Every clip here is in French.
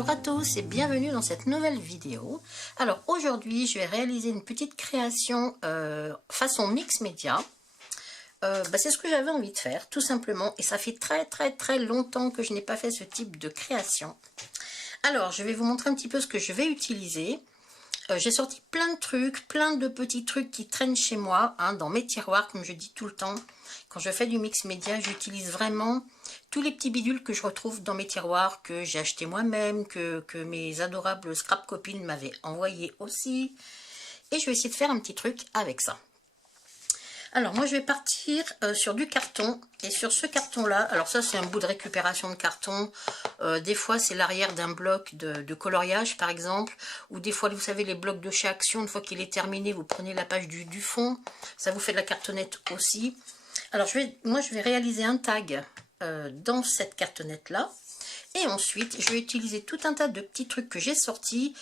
Bonjour à tous et bienvenue dans cette nouvelle vidéo. Alors aujourd'hui je vais réaliser une petite création façon mix média. C'est ce que j'avais envie de faire tout simplement et ça fait très longtemps que je n'ai pas fait ce type de création. Alors je vais vous montrer un petit peu ce que je vais utiliser. J'ai sorti plein de trucs, plein de petits trucs qui traînent chez moi, hein, dans mes tiroirs, comme je dis tout le temps. Quand je fais du mix média, j'utilise vraiment tous les petits bidules que je retrouve dans mes tiroirs, que j'ai acheté moi-même, que mes adorables scrap copines m'avaient envoyé aussi. Et je vais essayer de faire un petit truc avec ça. Alors moi je vais partir sur du carton, et sur ce carton là, alors ça c'est un bout de récupération de carton, des fois c'est l'arrière d'un bloc de coloriage par exemple, ou des fois vous savez les blocs de chez Action, une fois qu'il est terminé vous prenez la page du fond, ça vous fait de la cartonnette aussi. Alors moi je vais réaliser un tag dans cette cartonnette là, et ensuite je vais utiliser tout un tas de petits trucs que j'ai sortis.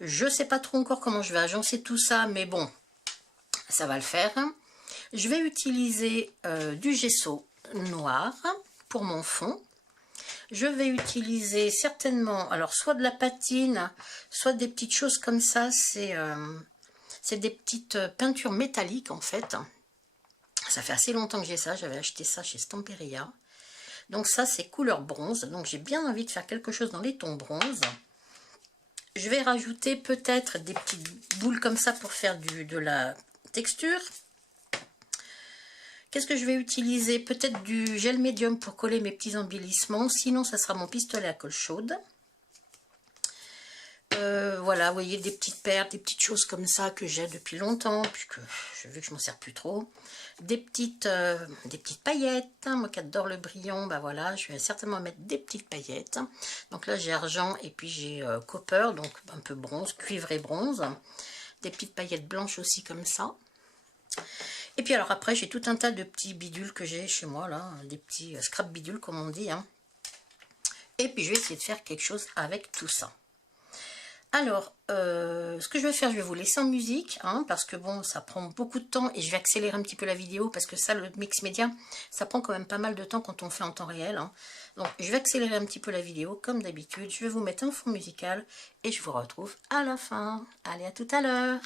Je sais pas trop encore comment je vais agencer tout ça, mais bon, ça va le faire. Je vais utiliser du gesso noir pour mon fond. Je vais utiliser certainement, alors soit de la patine, soit des petites choses comme ça. C'est des petites peintures métalliques en fait. Ça fait assez longtemps que j'ai ça, j'avais acheté ça chez Stamperia. Donc ça c'est couleur bronze, donc j'ai bien envie de faire quelque chose dans les tons bronze. Je vais rajouter peut-être des petites boules comme ça pour faire de la texture. Qu'est-ce que je vais utiliser? Peut-être du gel médium pour coller mes petits embellissements. Sinon, ça sera mon pistolet à colle chaude. Voilà, vous voyez, des petites perles, des petites choses comme ça que j'ai depuis longtemps, puisque je veux que je m'en sers plus trop. Des petites paillettes. Hein, moi qui adore le brillant, bah voilà, je vais certainement mettre des petites paillettes. Donc là, j'ai argent et puis j'ai copper, donc un peu bronze, cuivre et bronze. Des petites paillettes blanches aussi comme ça. Et puis alors après, j'ai tout un tas de petits bidules que j'ai chez moi, là, des petits scrap bidules comme on dit. Hein. Et puis je vais essayer de faire quelque chose avec tout ça. Alors, ce que je vais faire, je vais vous laisser en musique, hein, parce que bon, ça prend beaucoup de temps et je vais accélérer un petit peu la vidéo, parce que ça, le mix média, ça prend quand même pas mal de temps quand on fait en temps réel. Hein. Donc, je vais accélérer un petit peu la vidéo, comme d'habitude. Je vais vous mettre un fond musical et je vous retrouve à la fin. Allez, à tout à l'heure.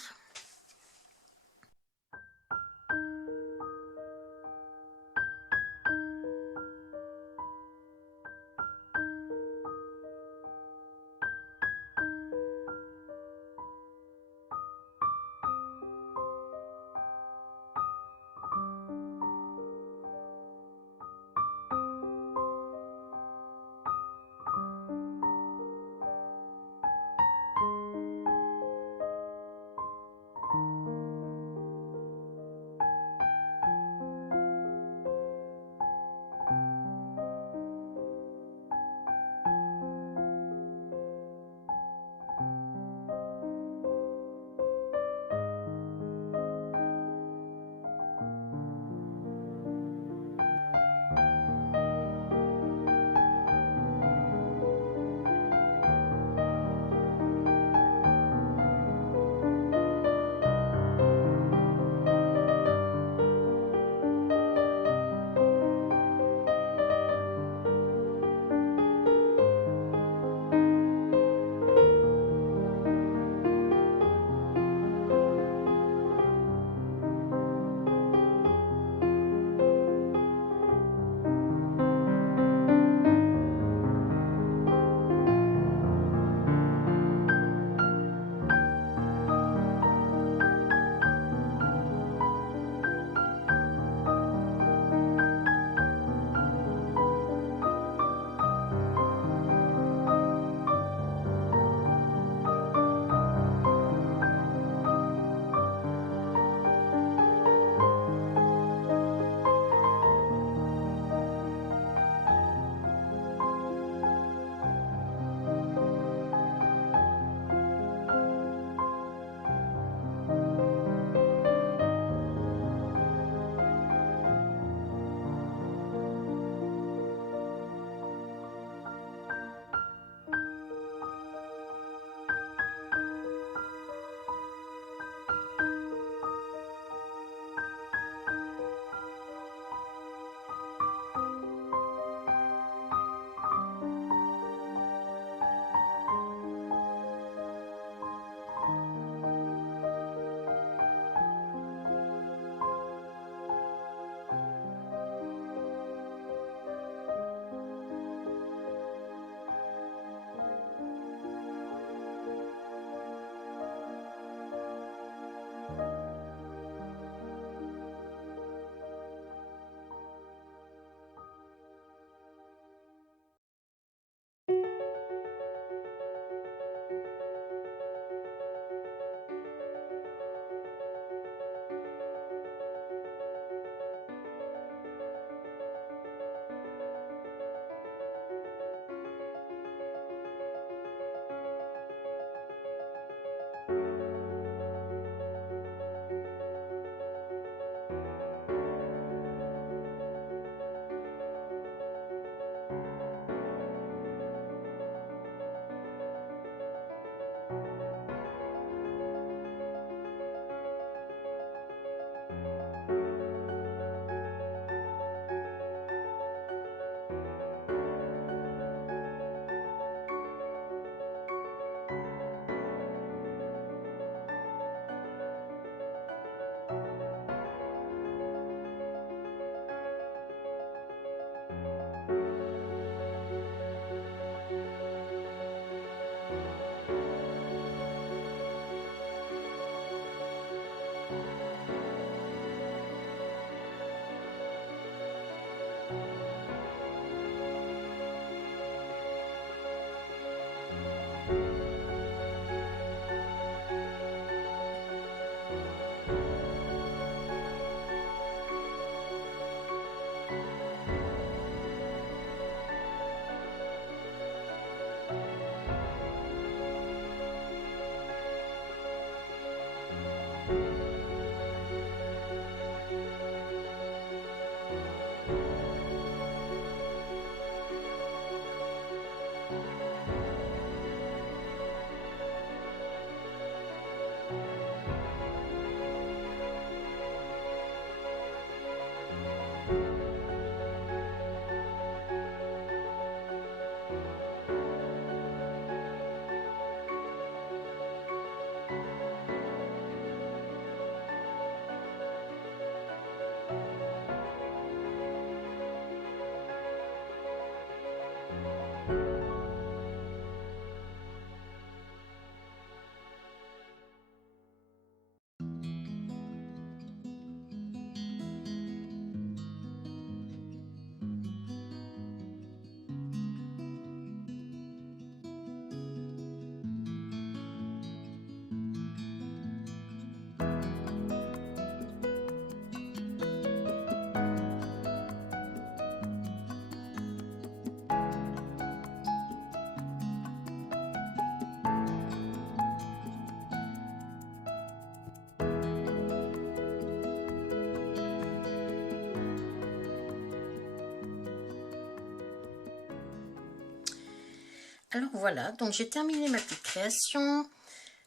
Alors voilà, donc j'ai terminé ma petite création.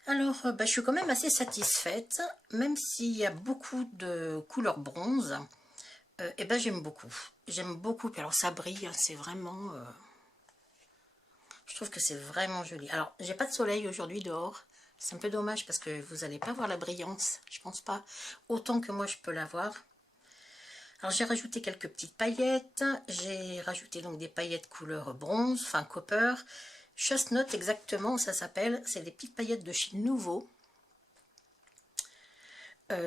Alors, je suis quand même assez satisfaite, même s'il y a beaucoup de couleurs bronze. Et ben j'aime beaucoup. J'aime beaucoup. Puis alors ça brille, hein, c'est vraiment... je trouve que c'est vraiment joli. Alors, j'ai pas de soleil aujourd'hui dehors. C'est un peu dommage parce que vous n'allez pas voir la brillance. Je pense pas. Autant que moi je peux la voir. Alors j'ai rajouté quelques petites paillettes. J'ai rajouté donc des paillettes couleur bronze, enfin copper. Chestnut exactement, ça s'appelle. C'est des petites paillettes de chez Nouveau.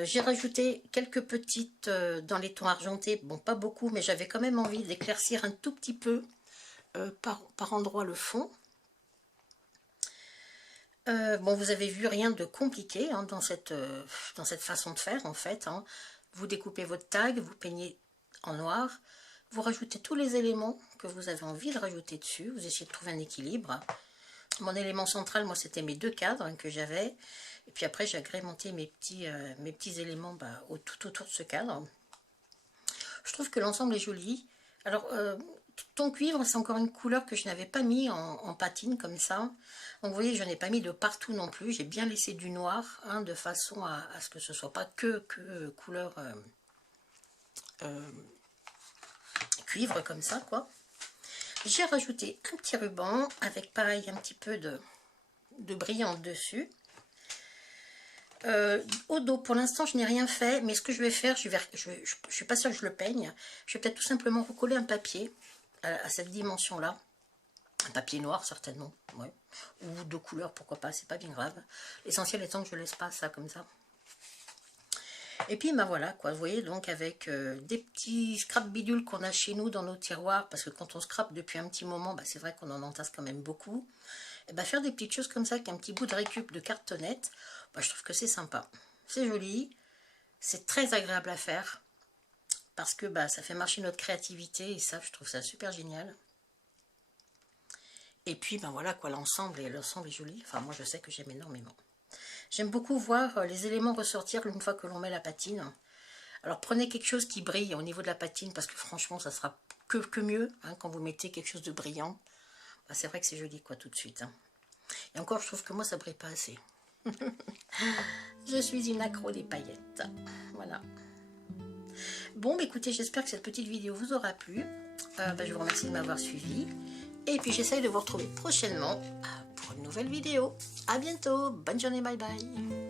J'ai rajouté quelques petites dans les tons argentés. Bon, pas beaucoup, mais j'avais quand même envie d'éclaircir un tout petit peu par endroit le fond. Bon, vous avez vu, rien de compliqué hein, dans cette façon de faire en fait. Hein. Vous découpez votre tag, vous peignez en noir, vous rajoutez tous les éléments que vous avez envie de rajouter dessus, vous essayez de trouver un équilibre. Mon élément central, moi, c'était mes 2 cadres hein, que j'avais. Et puis après, j'ai agrémenté mes petits éléments tout autour de ce cadre. Je trouve que l'ensemble est joli. Alors, ton cuivre, c'est encore une couleur que je n'avais pas mis en patine comme ça. Donc, vous voyez, je n'ai pas mis de partout non plus. J'ai bien laissé du noir, hein, de façon à ce que ce ne soit pas que couleur cuivre comme ça, quoi. J'ai rajouté un petit ruban avec, pareil, un petit peu de brillant dessus. Au dos, pour l'instant, je n'ai rien fait, mais ce que je vais faire, je suis pas sûre que je le peigne. Je vais peut-être tout simplement recoller un papier à cette dimension-là. Un papier noir, certainement, ouais. Ou de couleur, pourquoi pas, c'est pas bien grave. L'essentiel étant que je laisse pas ça comme ça. Et puis, ben voilà, quoi, vous voyez, donc avec des petits scrap bidules qu'on a chez nous dans nos tiroirs, parce que quand on scrape depuis un petit moment, c'est vrai qu'on en entasse quand même beaucoup. Et faire des petites choses comme ça, avec un petit bout de récup de cartonnette, je trouve que c'est sympa. C'est joli, c'est très agréable à faire, parce que ça fait marcher notre créativité, et ça, je trouve ça super génial. Et puis, voilà, quoi, l'ensemble est joli. Enfin, moi, je sais que j'aime énormément. J'aime beaucoup voir les éléments ressortir une fois que l'on met la patine. Alors, prenez quelque chose qui brille au niveau de la patine, parce que franchement, ça sera que mieux, hein, quand vous mettez quelque chose de brillant. C'est vrai que c'est joli, quoi, tout de suite. Hein. Et encore, je trouve que moi, ça brille pas assez. Je suis une accro des paillettes. Voilà. Bon, écoutez, j'espère que cette petite vidéo vous aura plu. Je vous remercie de m'avoir suivi. Et puis, j'essaye de vous retrouver prochainement pour une nouvelle vidéo. À bientôt. Bonne journée. Bye bye.